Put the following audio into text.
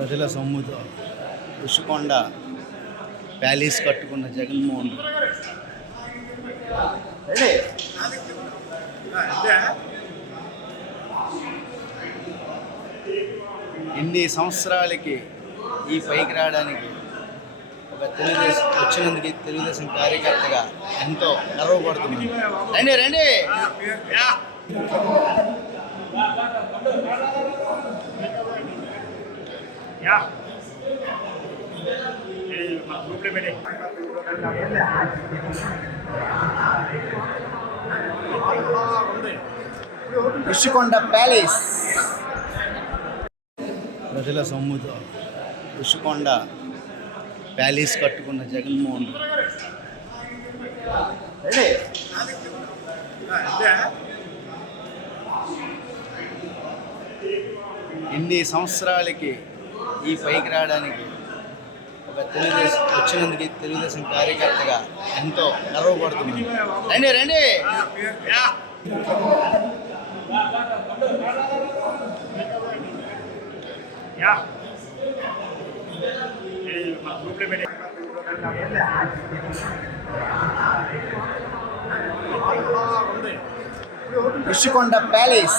ప్రజల సొమ్ముతో ఋషికొండ ప్యాలెస్ కట్టుకున్న జగన్మోహన్ రెడ్డి ఇన్ని సంవత్సరాలకి ఈ పైకి రావడానికి ఒక తెలుగుదేశం వచ్చినందుకు తెలుగుదేశం కార్యకర్తగా ఎంతో గర్వపడుతున్నాను. రండి రండి. ఋషికొండ ప్యాలెస్ ప్రజల సొమ్ముతో ఋషికొండ ప్యాలెస్. కట్టుకున్న జగన్మోహన్ ప్రజల సొమ్ముతో ఋషికొండ ప్యాలెస్ కట్టుకున్న జగన్మోహన్. రెడ్డి ఇన్ని సంవత్సరాలకి ఈ పైకి రావడానికి ఒక తెలుగుదేశం వచ్చినందుకు తెలుగుదేశం కార్యకర్తగా ఎంతో గర్వపడుతున్నాను. రండి రండి! ఋషికొండ ప్యాలెస్.